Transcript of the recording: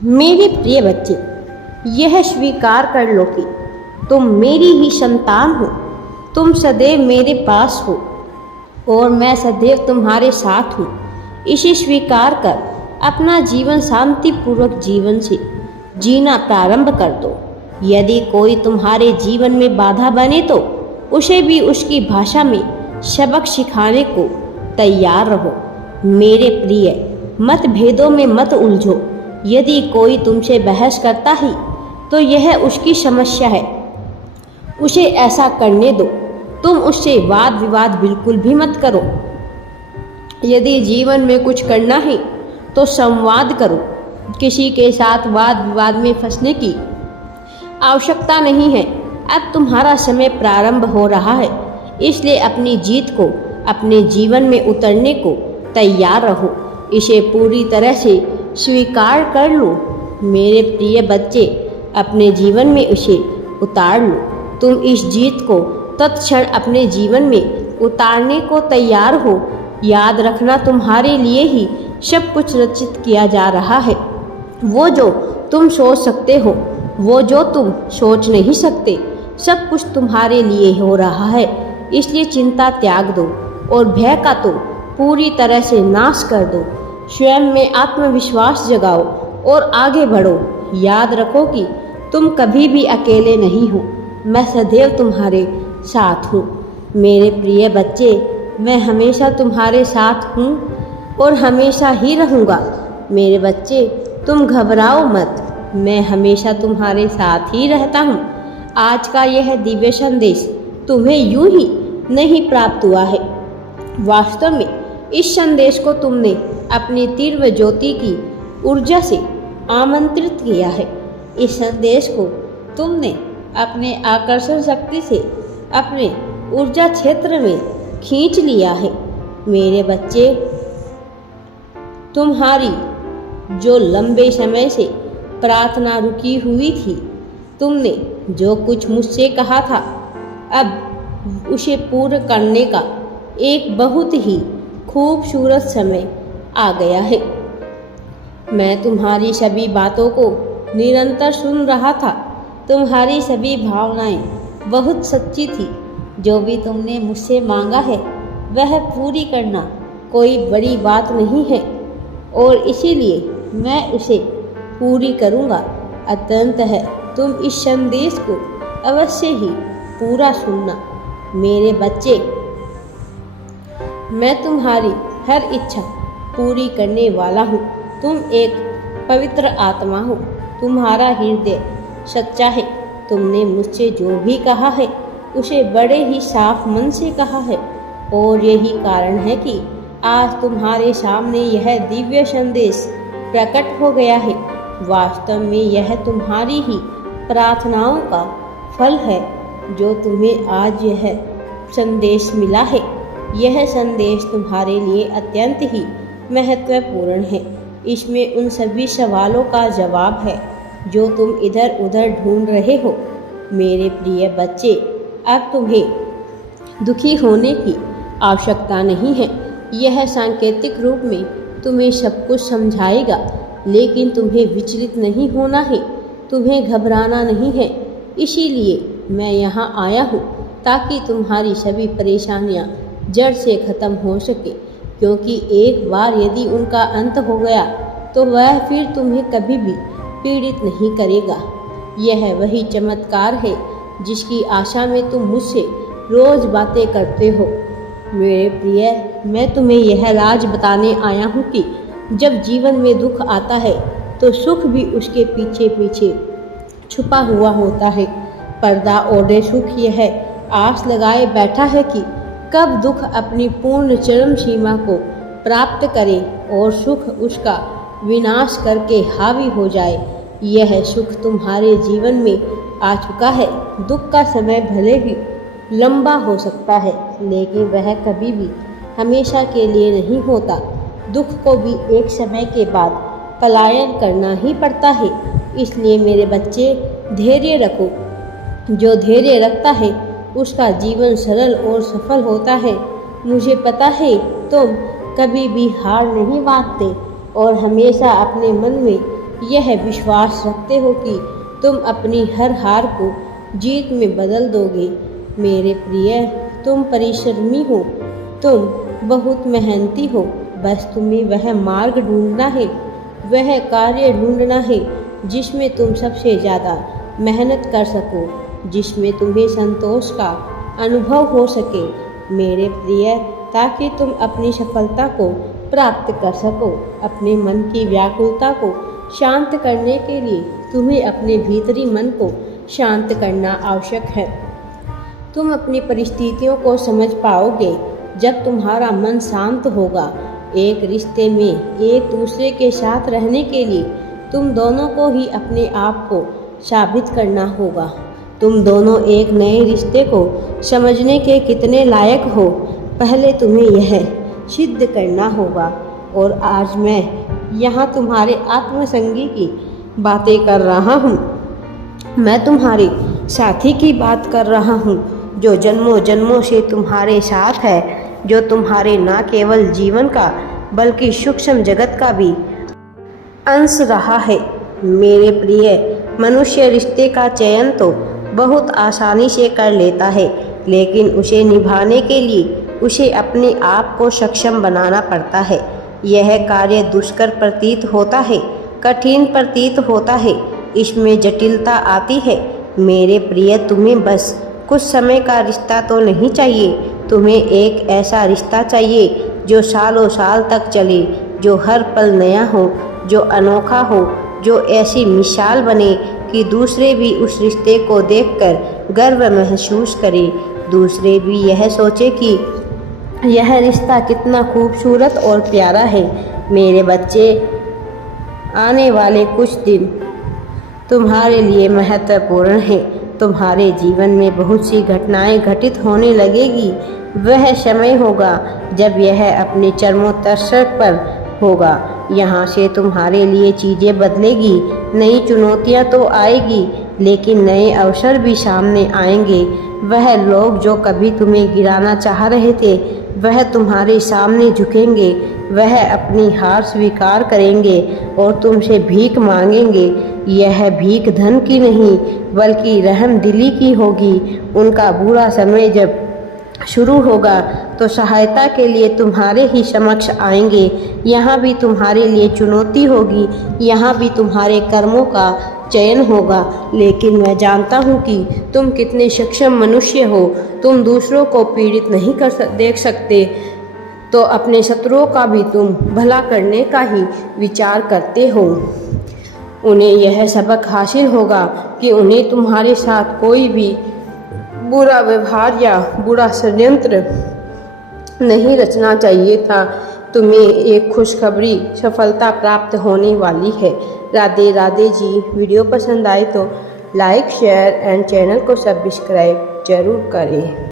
मेरे प्रिय बच्चे, यह स्वीकार कर लो कि तुम मेरी ही संतान हो। तुम सदैव मेरे पास हो और मैं सदैव तुम्हारे साथ हूँ। इसे स्वीकार कर अपना जीवन शांतिपूर्वक जीवन से जीना प्रारंभ कर दो। यदि कोई तुम्हारे जीवन में बाधा बने तो उसे भी उसकी भाषा में सबक सिखाने को तैयार रहो। मेरे प्रिय, मतभेदों में मत उलझो। यदि कोई तुमसे बहस करता ही तो यह उसकी समस्या है, उसे ऐसा करने दो। तुम उससे वाद विवाद बिल्कुल भी मत करो। यदि जीवन में कुछ करना है तो संवाद करो। किसी के साथ वाद विवाद में फंसने की आवश्यकता नहीं है। अब तुम्हारा समय प्रारंभ हो रहा है, इसलिए अपनी जीत को अपने जीवन में उतरने को तैयार रहो। इसे पूरी तरह से स्वीकार कर लो। मेरे प्रिय बच्चे, अपने जीवन में इसे उतार लो। तुम इस जीत को तत्क्षण अपने जीवन में उतारने को तैयार हो। याद रखना, तुम्हारे लिए ही सब कुछ रचित किया जा रहा है। वो जो तुम सोच सकते हो, वो जो तुम सोच नहीं सकते, सब कुछ तुम्हारे लिए हो रहा है। इसलिए चिंता त्याग दो और भय का तो पूरी तरह से नाश कर दो। स्वयं में आत्मविश्वास जगाओ और आगे बढ़ो। याद रखो कि तुम कभी भी अकेले नहीं हो। मैं सदैव तुम्हारे साथ हूँ। मेरे प्रिय बच्चे, मैं हमेशा तुम्हारे साथ हूँ और हमेशा ही रहूँगा। मेरे बच्चे, तुम घबराओ मत, मैं हमेशा तुम्हारे साथ ही रहता हूँ। आज का यह दिव्य संदेश तुम्हें यूं ही नहीं प्राप्त हुआ है। वास्तव में इस संदेश को तुमने अपनी तीव्र ज्योति की ऊर्जा से आमंत्रित किया है। इस संदेश को तुमने अपने आकर्षण शक्ति से अपने ऊर्जा क्षेत्र में खींच लिया है। मेरे बच्चे, तुम्हारी जो लंबे समय से प्रार्थना रुकी हुई थी, तुमने जो कुछ मुझसे कहा था, अब उसे पूर्ण करने का एक बहुत ही खूबसूरत समय आ गया है। मैं तुम्हारी सभी बातों को निरंतर सुन रहा था। तुम्हारी सभी भावनाएं बहुत सच्ची थी। जो भी तुमने मुझसे मांगा है वह पूरी करना कोई बड़ी बात नहीं है और इसीलिए मैं उसे पूरी करूँगा। अतः तुम इस संदेश को अवश्य ही पूरा सुनना। मेरे बच्चे, मैं तुम्हारी हर इच्छा पूरी करने वाला हूँ। तुम एक पवित्र आत्मा हो। तुम्हारा हृदय सच्चा है। तुमने मुझसे जो भी कहा है उसे बड़े ही साफ मन से कहा है और यही कारण है कि आज तुम्हारे सामने यह दिव्य संदेश प्रकट हो गया है। वास्तव में यह तुम्हारी ही प्रार्थनाओं का फल है जो तुम्हें आज यह संदेश मिला है। यह संदेश तुम्हारे लिए अत्यंत ही महत्वपूर्ण है। इसमें उन सभी सवालों का जवाब है जो तुम इधर उधर ढूंढ रहे हो। मेरे प्रिय बच्चे, अब तुम्हें दुखी होने की आवश्यकता नहीं है। यह सांकेतिक रूप में तुम्हें सब कुछ समझाएगा, लेकिन तुम्हें विचलित नहीं होना है, तुम्हें घबराना नहीं है। इसीलिए मैं यहाँ आया हूँ ताकि तुम्हारी सभी परेशानियाँ जड़ से खत्म हो सके, क्योंकि एक बार यदि उनका अंत हो गया तो वह फिर तुम्हें कभी भी पीड़ित नहीं करेगा। यह वही चमत्कार है जिसकी आशा में तुम मुझसे रोज बातें करते हो। मेरे प्रिय, मैं तुम्हें यह राज बताने आया हूँ कि जब जीवन में दुख आता है तो सुख भी उसके पीछे पीछे छुपा हुआ होता है। पर्दा ओढ़े सुख यह आस लगाए बैठा है कि कब दुख अपनी पूर्ण चरम सीमा को प्राप्त करे और सुख उसका विनाश करके हावी हो जाए। यह सुख तुम्हारे जीवन में आ चुका है। दुख का समय भले ही लंबा हो सकता है, लेकिन वह कभी भी हमेशा के लिए नहीं होता। दुख को भी एक समय के बाद पलायन करना ही पड़ता है। इसलिए मेरे बच्चे, धैर्य रखो। जो धैर्य रखता है उसका जीवन सरल और सफल होता है। मुझे पता है तुम कभी भी हार नहीं मानते और हमेशा अपने मन में यह विश्वास रखते हो कि तुम अपनी हर हार को जीत में बदल दोगे। मेरे प्रिय, तुम परिश्रमी हो, तुम बहुत मेहनती हो, बस तुम्हें वह मार्ग ढूंढना है, वह कार्य ढूंढना है जिसमें तुम सबसे ज़्यादा मेहनत कर सको, जिसमें तुम्हें संतोष का अनुभव हो सके मेरे प्रिय, ताकि तुम अपनी सफलता को प्राप्त कर सको। अपने मन की व्याकुलता को शांत करने के लिए तुम्हें अपने भीतरी मन को शांत करना आवश्यक है। तुम अपनी परिस्थितियों को समझ पाओगे जब तुम्हारा मन शांत होगा। एक रिश्ते में एक दूसरे के साथ रहने के लिए तुम दोनों को ही अपने आप को साबित करना होगा। तुम दोनों एक नए रिश्ते को समझने के कितने लायक हो, पहले तुम्हें यह सिद्ध करना होगा। और आज मैं यहाँ तुम्हारे आत्मसंगी की बातें कर रहा हूँ। मैं तुम्हारे साथी की बात कर रहा हूँ जो जन्मों जन्मों से तुम्हारे साथ है, जो तुम्हारे न केवल जीवन का बल्कि सूक्ष्म जगत का भी अंश रहा है। मेरे प्रिय, मनुष्य रिश्ते का चयन तो बहुत आसानी से कर लेता है, लेकिन उसे निभाने के लिए उसे अपने आप को सक्षम बनाना पड़ता है। यह कार्य दुष्कर प्रतीत होता है, कठिन प्रतीत होता है, इसमें जटिलता आती है। मेरे प्रिय, तुम्हें बस कुछ समय का रिश्ता तो नहीं चाहिए, तुम्हें एक ऐसा रिश्ता चाहिए जो सालों साल तक चले, जो हर पल नया हो, जो अनोखा हो, जो ऐसी मिसाल बने कि दूसरे भी उस रिश्ते को देखकर गर्व महसूस करें, दूसरे भी यह सोचे कि यह रिश्ता कितना खूबसूरत और प्यारा है। मेरे बच्चे, आने वाले कुछ दिन तुम्हारे लिए महत्वपूर्ण हैं। तुम्हारे जीवन में बहुत सी घटनाएं घटित होने लगेगी। वह समय होगा जब यह अपने चरमोत्कर्ष पर होगा। यहाँ से तुम्हारे लिए चीज़ें बदलेगी, नई चुनौतियाँ तो आएगी, लेकिन नए अवसर भी सामने आएंगे। वह लोग जो कभी तुम्हें गिराना चाह रहे थे, वह तुम्हारे सामने झुकेंगे, वह अपनी हार स्वीकार करेंगे और तुमसे भीख मांगेंगे। यह भीख धन की नहीं बल्कि रहम दिली की होगी। उनका बुरा समय जब शुरू होगा तो सहायता के लिए तुम्हारे ही समक्ष आएंगे। यहाँ भी तुम्हारे लिए चुनौती होगी, यहाँ भी तुम्हारे कर्मों का चयन होगा, लेकिन मैं जानता हूँ कि तुम कितने सक्षम मनुष्य हो। तुम दूसरों को पीड़ित नहीं देख सकते, तो अपने शत्रुओं का भी तुम भला करने का ही विचार करते हो। उन्हें यह सबक हासिल होगा कि उन्हें तुम्हारे साथ कोई भी बुरा व्यवहार या बुरा षड्यंत्र नहीं रचना चाहिए था। तुम्हें एक खुशखबरी सफलता प्राप्त होने वाली है। राधे राधे जी। वीडियो पसंद आए तो लाइक, शेयर एंड चैनल को सब्सक्राइब जरूर करें।